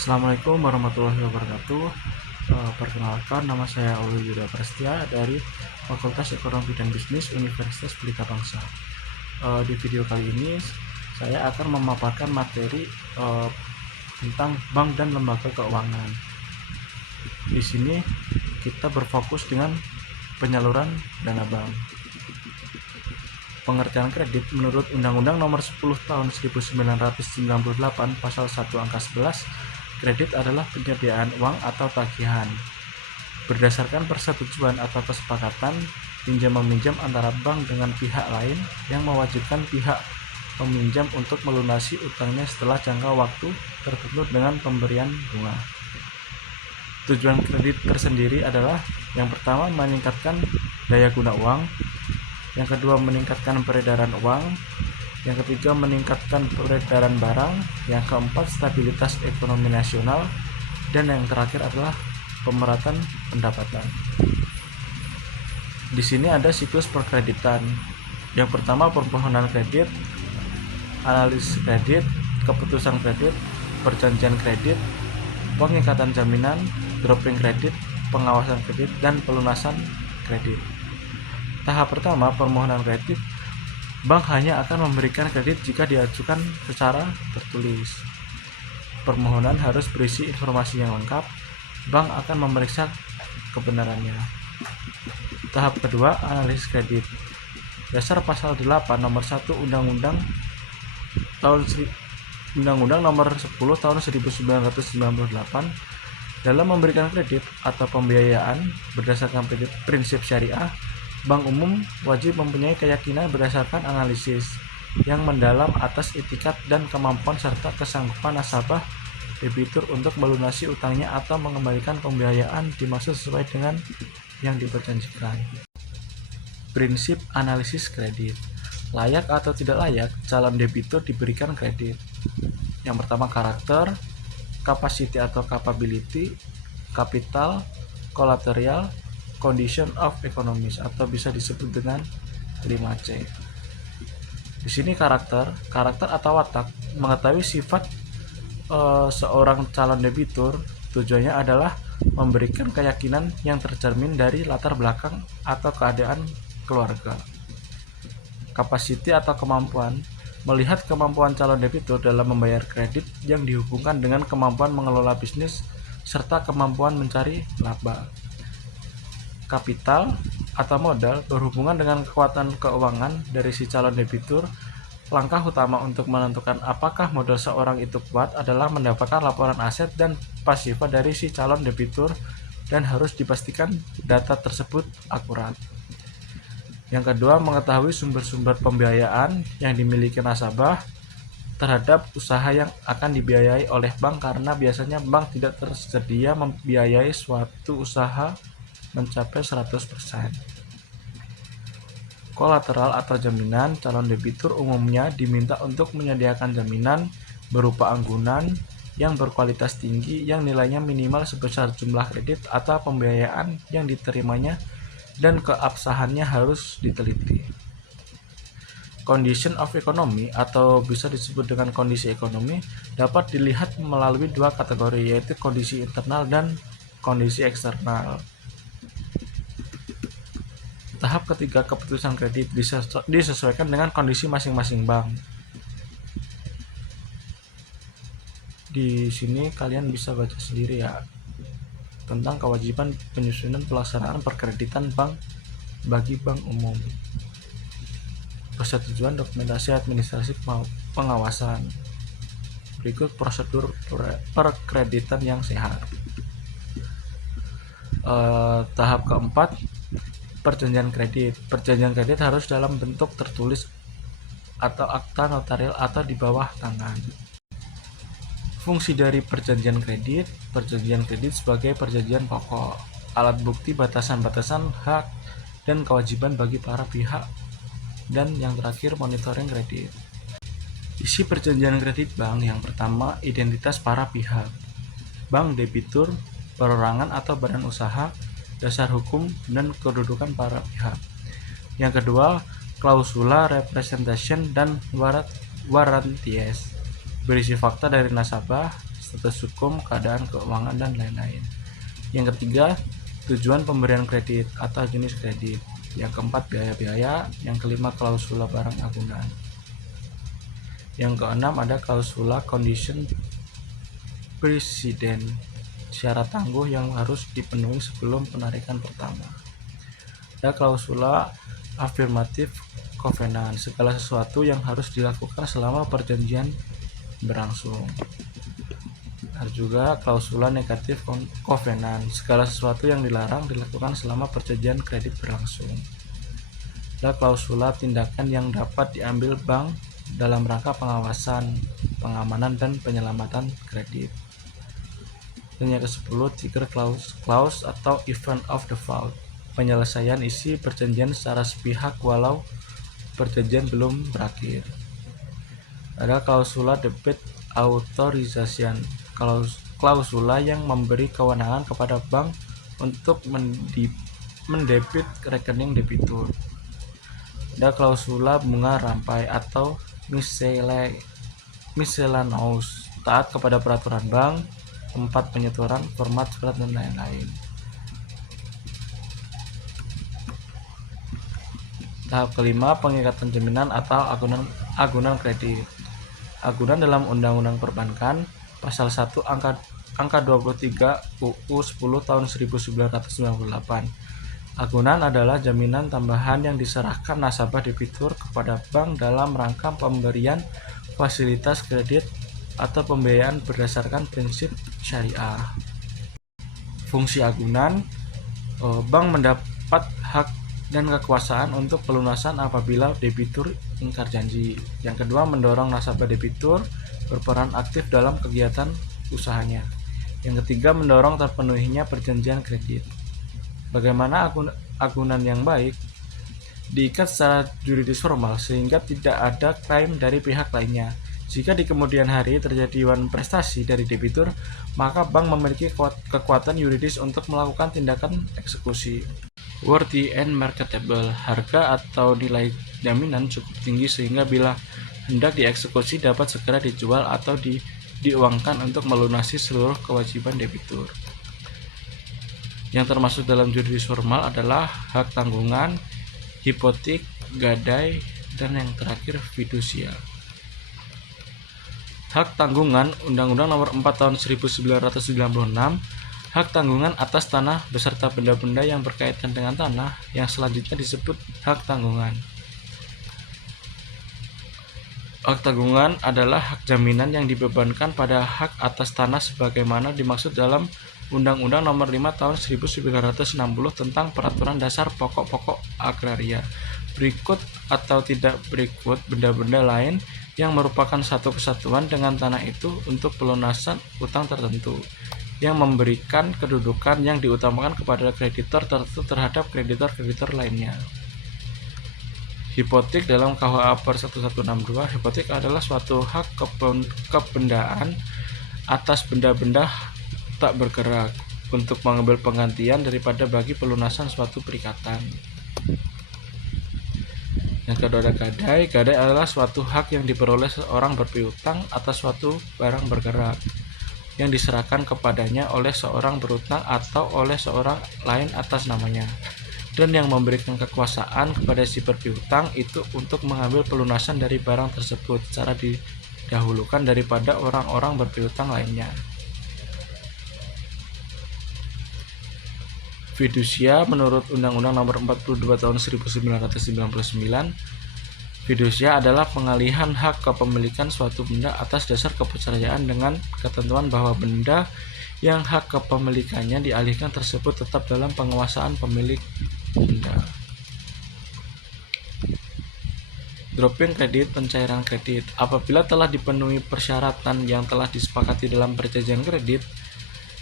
Assalamualaikum warahmatullahi wabarakatuh. Perkenalkan, nama saya Auli Yuda Prestia dari Fakultas Ekonomi dan Bisnis Universitas Pelita Bangsa. Di video kali ini saya akan memaparkan materi tentang bank dan lembaga keuangan. Di sini kita berfokus dengan penyaluran dana bank. Pengertian kredit menurut Undang-Undang Nomor 10 Tahun 1998 Pasal 1 Angka 11, kredit adalah penyediaan uang atau tagihan berdasarkan persetujuan atau kesepakatan pinjam-meminjam antara bank dengan pihak lain yang mewajibkan pihak peminjam untuk melunasi utangnya setelah jangka waktu tertentu dengan pemberian bunga. Tujuan kredit tersendiri adalah yang pertama meningkatkan daya guna uang, yang kedua meningkatkan peredaran uang, yang ketiga meningkatkan peredaran barang, yang keempat stabilitas ekonomi nasional, dan yang terakhir adalah pemerataan pendapatan. Di sini ada siklus perkreditan. Yang pertama permohonan kredit, analisis kredit, keputusan kredit, perjanjian kredit, pengikatan jaminan, dropping kredit, pengawasan kredit, dan pelunasan kredit. Tahap pertama, permohonan kredit. Bank hanya akan memberikan kredit jika diajukan secara tertulis. Permohonan harus berisi informasi yang lengkap. Bank akan memeriksa kebenarannya. Tahap kedua, analisis kredit. Dasar pasal 8 nomor 1 Undang-Undang Nomor 10 Tahun 1998 dalam memberikan kredit atau pembiayaan berdasarkan prinsip syariah. Bank umum wajib mempunyai keyakinan berdasarkan analisis yang mendalam atas itikat dan kemampuan serta kesanggupan nasabah debitur untuk melunasi utangnya atau mengembalikan pembiayaan dimaksud sesuai dengan yang diperjanjikan. Prinsip analisis kredit. Layak atau tidak layak calon debitur diberikan kredit. Yang pertama karakter, capacity atau capability, capital, collateral, condition of economies atau bisa disebut dengan 5C. Di sini karakter atau watak mengetahui sifat seorang calon debitur. Tujuannya adalah memberikan keyakinan yang tercermin dari latar belakang atau keadaan keluarga. Capacity atau kemampuan melihat kemampuan calon debitur dalam membayar kredit yang dihubungkan dengan kemampuan mengelola bisnis serta kemampuan mencari laba. Kapital atau modal berhubungan dengan kekuatan keuangan dari si calon debitur. Langkah utama untuk menentukan apakah modal seorang itu kuat adalah mendapatkan laporan aset dan pasifa dari si calon debitur dan harus dipastikan data tersebut akurat. Yang kedua, mengetahui sumber-sumber pembiayaan yang dimiliki nasabah terhadap usaha yang akan dibiayai oleh bank karena biasanya bank tidak tersedia membiayai suatu usaha mencapai 100%. Kolateral atau jaminan. Calon debitur umumnya diminta untuk menyediakan jaminan berupa anggunan yang berkualitas tinggi yang nilainya minimal sebesar jumlah kredit atau pembiayaan yang diterimanya dan keabsahannya harus diteliti. Condition of economy atau bisa disebut dengan kondisi ekonomi dapat dilihat melalui dua kategori, yaitu kondisi internal dan kondisi eksternal. Tahap ketiga, keputusan kredit disesuaikan dengan kondisi masing-masing bank. Di sini kalian bisa baca sendiri ya tentang kewajiban penyusunan pelaksanaan perkreditan bank bagi bank umum. Persetujuan dokumentasi administrasi pengawasan. Berikut prosedur perkreditan yang sehat. Tahap keempat, perjanjian kredit. Perjanjian kredit harus dalam bentuk tertulis atau akta notarial atau di bawah tangan. Fungsi dari perjanjian kredit sebagai perjanjian pokok, alat bukti batasan-batasan hak dan kewajiban bagi para pihak, dan yang terakhir monitoring kredit. Isi perjanjian kredit bank. Yang pertama, identitas para pihak, bank, debitur, perorangan atau badan usaha, dasar hukum dan kedudukan para pihak. Yang kedua, klausula representation dan warranties, berisi fakta dari nasabah, status hukum, keadaan keuangan, dan lain-lain. Yang ketiga, tujuan pemberian kredit atau jenis kredit. Yang keempat, biaya-biaya. Yang kelima, klausula barang agunan. Yang keenam, ada klausula condition precedent, syarat tangguh yang harus dipenuhi sebelum penarikan pertama. Ada klausula affirmative covenant, segala sesuatu yang harus dilakukan selama perjanjian berlangsung. Ada juga klausula negatif covenant, segala sesuatu yang dilarang dilakukan selama perjanjian kredit berlangsung. Ada klausula tindakan yang dapat diambil bank dalam rangka pengawasan, pengamanan, dan penyelamatan kredit. Dan yang ke-10, trigger clause atau event of default, penyelesaian isi perjanjian secara sepihak walau perjanjian belum berakhir. Ada klausula debit authorization, klausula yang memberi kewenangan kepada bank untuk mendebit rekening debitur. Ada klausula bunga rampai atau miscellaneous, taat kepada peraturan bank, tempat penyetoran, format surat, dan lain-lain. Tahap kelima, pengikatan jaminan atau agunan kredit. Agunan dalam Undang-Undang Perbankan Pasal 1 angka 23 UU 10 tahun 1998. Agunan adalah jaminan tambahan yang diserahkan nasabah debitur kepada bank dalam rangka pemberian fasilitas kredit atau pembiayaan berdasarkan prinsip syariah. Fungsi agunan, bank mendapat hak dan kekuasaan untuk pelunasan apabila debitur ingkar janji. Yang kedua, mendorong nasabah debitur berperan aktif dalam kegiatan usahanya. Yang ketiga, mendorong terpenuhinya perjanjian kredit. Bagaimana agunan yang baik? Diikat secara juridis formal sehingga tidak ada klaim dari pihak lainnya. Jika di kemudian hari terjadi wan prestasi dari debitur, maka bank memiliki kekuatan yuridis untuk melakukan tindakan eksekusi. Worthy and marketable, harga atau nilai jaminan cukup tinggi sehingga bila hendak dieksekusi dapat segera dijual atau diuangkan untuk melunasi seluruh kewajiban debitur. Yang termasuk dalam juridis formal adalah hak tanggungan, hipotek, gadai, dan yang terakhir fidusia. Hak tanggungan Undang-Undang Nomor 4 Tahun 1996, hak tanggungan atas tanah beserta benda-benda yang berkaitan dengan tanah, yang selanjutnya disebut hak tanggungan. Hak tanggungan adalah hak jaminan yang dibebankan pada hak atas tanah sebagaimana dimaksud dalam Undang-Undang Nomor 5 Tahun 1960 tentang Peraturan Dasar Pokok-pokok Agraria. Berikut atau tidak berikut benda-benda lain yang merupakan satu kesatuan dengan tanah itu untuk pelunasan utang tertentu, yang memberikan kedudukan yang diutamakan kepada kreditor tertentu terhadap kreditor-kreditor lainnya. Hipotek dalam KUH per 1162, hipotek adalah suatu hak kebendaan atas benda-benda tak bergerak untuk mengambil penggantian daripada bagi pelunasan suatu perikatan. Yang kedua ada gadai. Gadai adalah suatu hak yang diperoleh seorang berpiutang atas suatu barang bergerak yang diserahkan kepadanya oleh seorang berutang atau oleh seorang lain atas namanya, dan yang memberikan kekuasaan kepada si berpiutang itu untuk mengambil pelunasan dari barang tersebut secara didahulukan daripada orang-orang berpiutang lainnya. Fidusia menurut Undang-Undang Nomor 42 Tahun 1999, fidusia adalah pengalihan hak kepemilikan suatu benda atas dasar kepercayaan dengan ketentuan bahwa benda yang hak kepemilikannya dialihkan tersebut tetap dalam penguasaan pemilik benda. Dropping kredit, pencairan kredit. Apabila telah dipenuhi persyaratan yang telah disepakati dalam perjanjian kredit,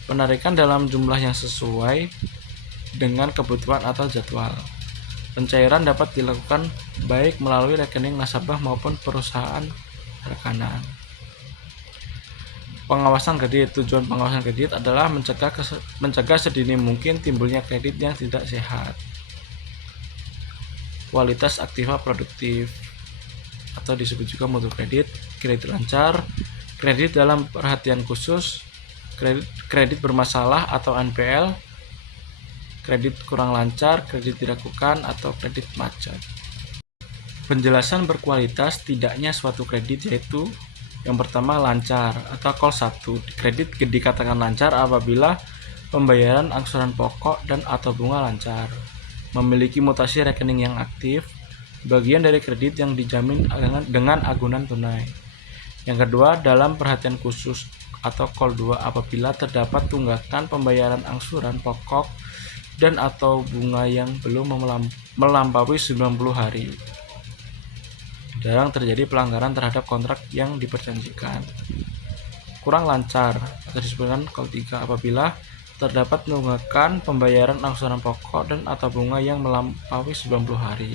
penarikan dalam jumlah yang sesuai dengan kebutuhan atau jadwal. Pencairan dapat dilakukan baik melalui rekening nasabah maupun perusahaan rekanan. Pengawasan kredit. Tujuan pengawasan kredit adalah mencegah sedini mungkin timbulnya kredit yang tidak sehat. Kualitas aktiva produktif atau disebut juga mutu kredit lancar, Kredit dalam perhatian khusus, kredit bermasalah atau NPL, kredit kurang lancar, kredit diragukan, atau kredit macet. Penjelasan berkualitas tidaknya suatu kredit yaitu yang pertama lancar atau call 1. Kredit dikatakan lancar apabila pembayaran angsuran pokok dan atau bunga lancar, memiliki mutasi rekening yang aktif, bagian dari kredit yang dijamin dengan agunan tunai. Yang kedua, dalam perhatian khusus atau call 2 apabila terdapat tunggakan pembayaran angsuran pokok dan atau bunga yang belum melampaui 90 hari. Jarang terjadi pelanggaran terhadap kontrak yang diperjanjikan. Kurang lancar atau disebutkan call 3 apabila terdapat tunggakan pembayaran angsuran pokok dan atau bunga yang melampaui 90 hari.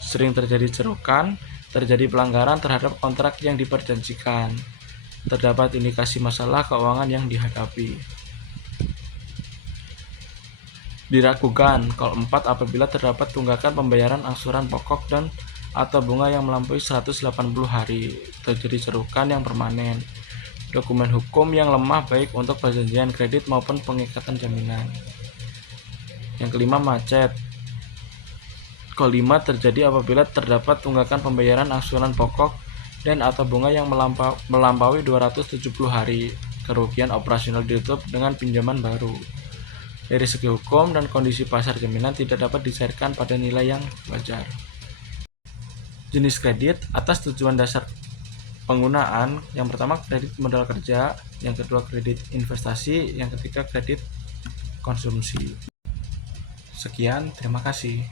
Sering terjadi cerokan, terjadi pelanggaran terhadap kontrak yang diperjanjikan. Terdapat indikasi masalah keuangan yang dihadapi. Diragukan call 4 apabila terdapat tunggakan pembayaran angsuran pokok dan atau bunga yang melampaui 180 hari. Terjadi cerokan yang permanen. Dokumen hukum yang lemah baik untuk perjanjian kredit maupun pengikatan jaminan. Yang kelima, macet. Call 5 terjadi apabila terdapat tunggakan pembayaran angsuran pokok dan atau bunga yang melampaui 270 hari. Kerugian operasional ditutup dengan pinjaman baru. Dari segi hukum dan kondisi pasar jaminan tidak dapat dicairkan pada nilai yang wajar. Jenis kredit atas tujuan dasar penggunaan. Yang pertama kredit modal kerja, yang kedua kredit investasi, yang ketiga kredit konsumsi. Sekian, terima kasih.